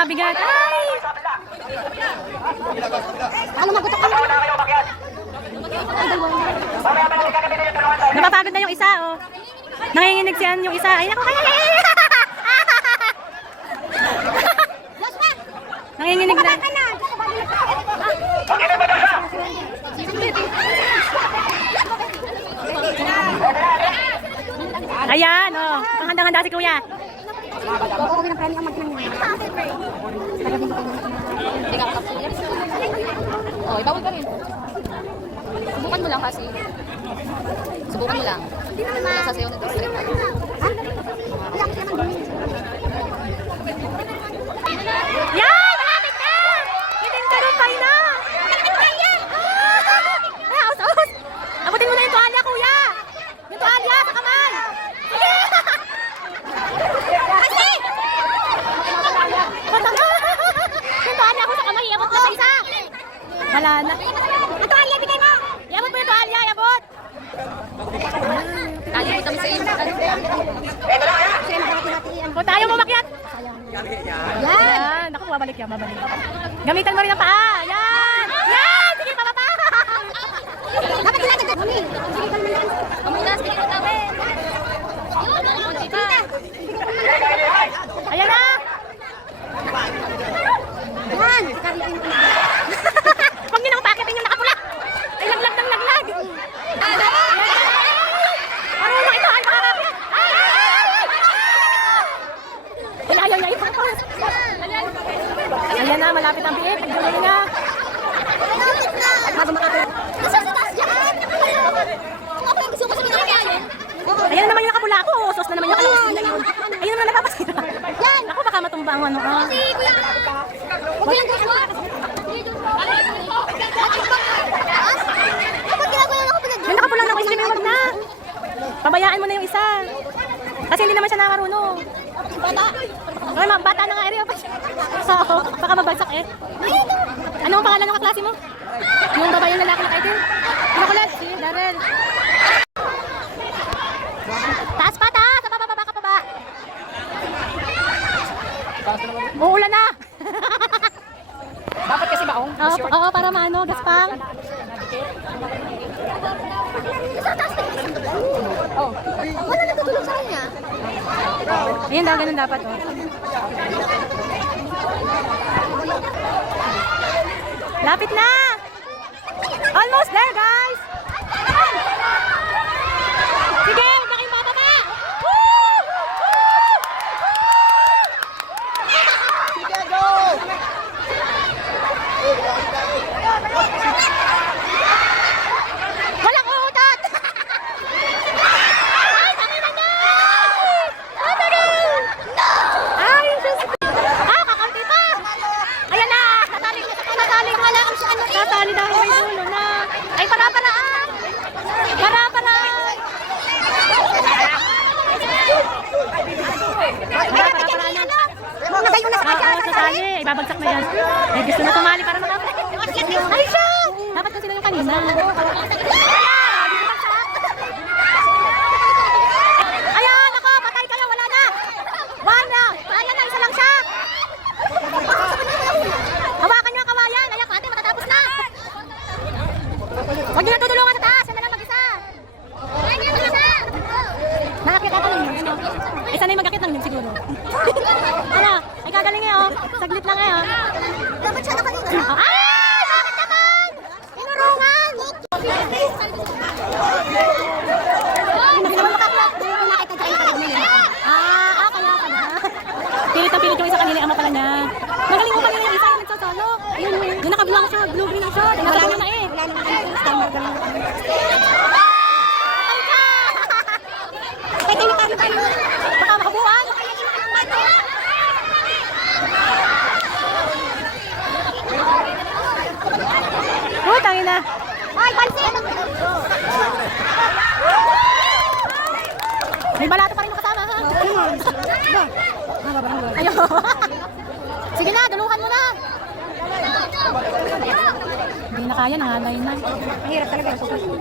Napabigat. Ay! Ano magutok ka? Napapagod na yung isa, oh. Nanginginig siyan yung isa. Ay, naku, kaya! Nanginginig na. Ayan, oh. Panghandang-handa si kuya. Huwag ng premi ang magkano niya. Hindi ka makapsulit. Oh, ibawal ka rin. Subukan mo lang kasi. Subukan mo lang. Wala sasayaw na gusto rin. Yan! Malapit na! Hindi ka rin kayo na! Ay, aus! Abutin mo na yung tuwalya, kuya! Yung tuwalya sa kamay! Kasi! Yung tuwalya ko sa kamay, iabot na sa isa! Wala na. Ang tuwalya, bigay mo! Iabot mo yung tuwalya, iabot! Nalimot kami sa iyo. Kung tayo mamakyat! Yan! Naku, babalik yan, babalik. Gamitan mo rin ang paa! Yan! Yan! Sige, pababa! Dapat tinatagdag kami. Amoy na, sige mo tabi. Ayan na! Yan. Huwag niyo nang pakitin yung nakapula! Ay, laglag ng laglag! Marunong ito! Ay, makakapit! Ay! Ayaw niya ito! Ayan na, malapit ang biik! Pagduloy na! Malapit na. Bago makapit. Nasa sa taas dyan. Ako yung gusto ko sa pinakayayin. Ayan na naman yung nakapula ko! Sos na naman yung kalusin na yun! Ayun naman napapasira! Yan! Ako baka matumba ang ano ka! Si Kuya. Huwag yung gusto. Kapag ginagawa ako pinag- Yung nakapula na ako, isipin mo na! Pabayaan mo na yung isa! Kasi hindi naman siya nakarunong! Bata. Ay, bata na nga area pa siya! Oo, baka mabagsak eh! Ano ang pangalan ng kaklase mo? Yung babae yung lalaki na kaitin? Makulat! Si Darrell! Taas pa, taas! Baba ka pa ba? Uulan na! Dapat kasi baong. Oo, para maano, gaspang. Oh. Wala nagtutulog sa kanya. Ayun daw, ganun dapat, oh. Lapit na! Almost there, guys! Sige, huwag na kayong bababa! Woo! Walang utot! Ay, tangina na! Ay, tagal! Ay, Diyos ko! Ah, kakampi pa! Ayan na! Tatali! Wala kang saan. Tatali dahil may dulo na. Ay, para-paraan! Para-paraan! Para-paraan na. Natayo na sa kanya. Oo, sasali. Ibabagsak na yan. Ay, gusto na tumali para makapit. Ay, siya! Dapat kasi na yung kanina. Ayan, ako! Patay ka na! Wala na! One na! Ayan na! Isa lang siya! Hawakan niyo ang kawayan! Ayan, ate, matatapos na! Huwag niyo na tutulungan sa taas! Yan na lang mag-isa! Nakakit ata lang yun. Ay, sanay mag-akit lang yun siguro. Ano? Ay, gagaling eh, oh. Saglit lang eh, oh. Dapat siya nakanina. Ay! Bakit naman? Tinurungan! Hindi naman makaplot. Hindi naman nakita dyan yung karag na yun. Kaya pala. Pilit na pilit yung isa kanila, ama pala niya. Magaling mo kanila yung isa yung nagsasalo. Ayun, yung naka-blue siya, blue-green ang shot. Wala Nasa naman na eh. Wala naman ano. Standard lang. Kaya tinatalo tayo. Baka makabuhan. Oh, tangin na. Ay, pansin! May balato pa rin kasama, ha? Ayaw. Sige na, duluhan mo na. Hindi na kaya, nangalay na. Mahirap talaga.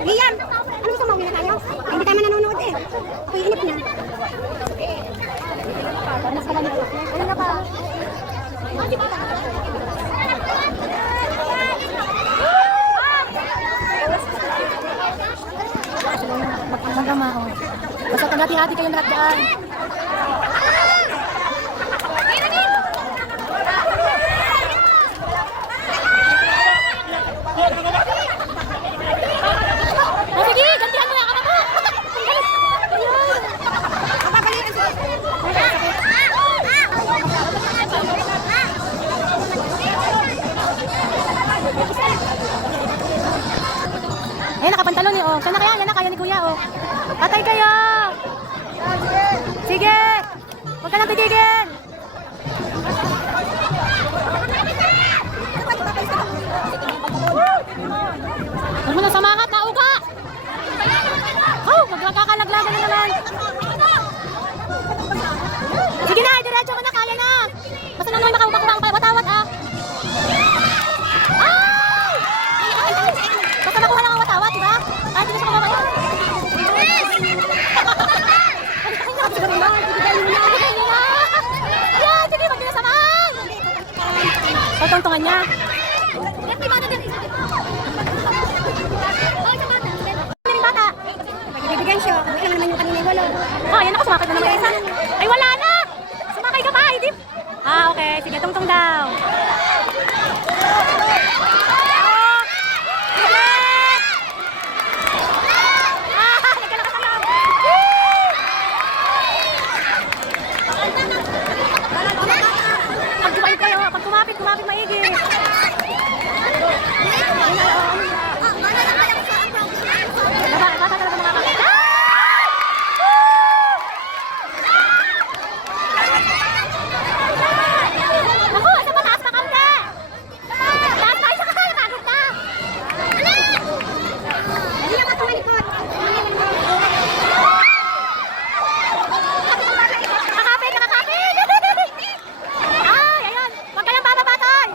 Liam! Ano gusto mo? Uwi na tayo? Hindi tayo nanonood eh. Kuya, inip na. Ano na pa? Magkama ako. Basta hati-hati kayong lahat dyan. Oh, sige, gantihan mo yung anak mo. Ayun. Mapapalitan sila. Eh, nakapantalon eh, oh. Siya na kaya, yan na kaya ni kuya, oh. Patay kayo! Sige! Huwag ka nang titigil! Huwag mo na samahat, nauga! Oh, magkakakalaglagan na naman. Sige na, diretso mo na, kaya na. Basta naman makakuha ang watawat, ah. Ay! Basta makuha lang ang watawat, diba? Kahit hindi siya kumabaya. Ayan, sige, wag niyo samahan. Tutungtungan niya. Ano yung bata? Bibigyan siya. Kabuti lang naman yung kanina yung walo. Oh, yan ako, sumakay na naman isa. Ay, wala na! Sumakay ka pa, hindi. Ah, okay. Sige, tungtong daw. Pag kumapit maigi. Bata talaga mga kakit. Naku, isa pa taas ka kamde. Taas tayo sa kasal, pagod na. Hindi naman tumalikod. Kakapit, kakapit. Ay, ayun. Huwag ka lang bababatay.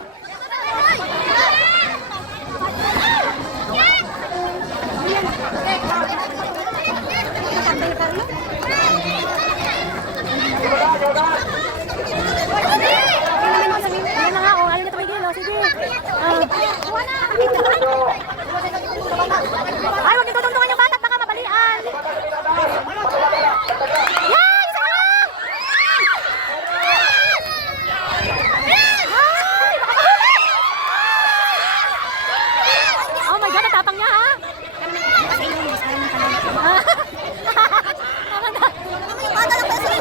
Ayan na nga, oh. Ayaw na tumigil, oh. Sige. Ay, huwag niyo tutungtungan yung bata at baka mabalian. Yan! Isa lang! Ay, baka mahuli! Oh my God, ang tapang niya, ha? Tama na. Bata lang pala sila.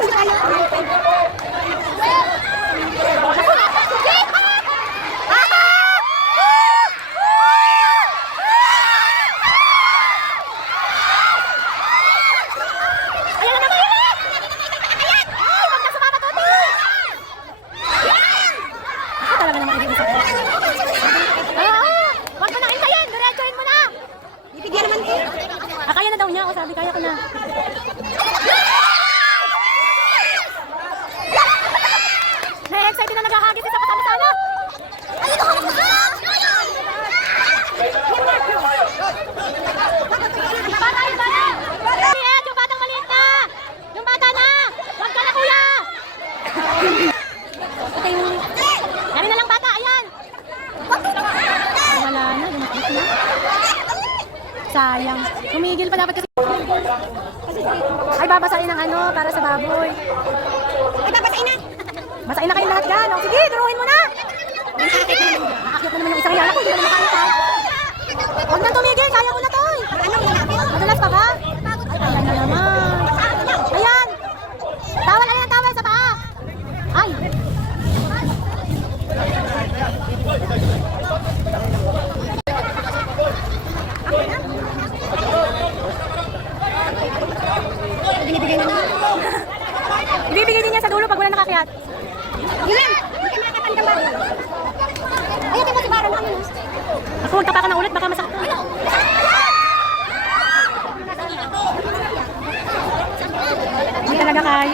Ayan na naman! Ay, huwag na sumama, Toti! Ako talaga naman ibig sabihin. Huwag mo nang hintayin! Diretsuhin mo na! Bibigyan naman eh. Kaya na daw niya. O sabi, kaya ko na. Na-excited na naghahagis isa kasama sana. Ay, ito hawak na! Yung bata, yung bata! Ed, yung batang maliit na! Yung bata na! Huwag ka na, kuya! Okay, yan na lang bata, ayan! Wala na, lumakit na. Sayang. Tumigil pa dapat kasi. Ay, babasain ng ano, para sa baboy. Ay, babasain na. Basain na kayong lahat dyan. O, sige, duruhin mo na! Nakakit na naman yung isang yala ko, hindi naman makakita. Huwag nang tumigil, kaya ko na to. Madalas pa ba? Ay, kaya na naman. Ayan! Tawal, ayan, tawal sa paa. Ay! Binibigay na naman. Ibibigay din niya sa dulo pag wala nakakyat. Yun! Hindi ka nakakatandang ba? Ay, ito mo si Baron. Ako, magtapa ka na ulit, baka masakit. Hindi talaga kaya.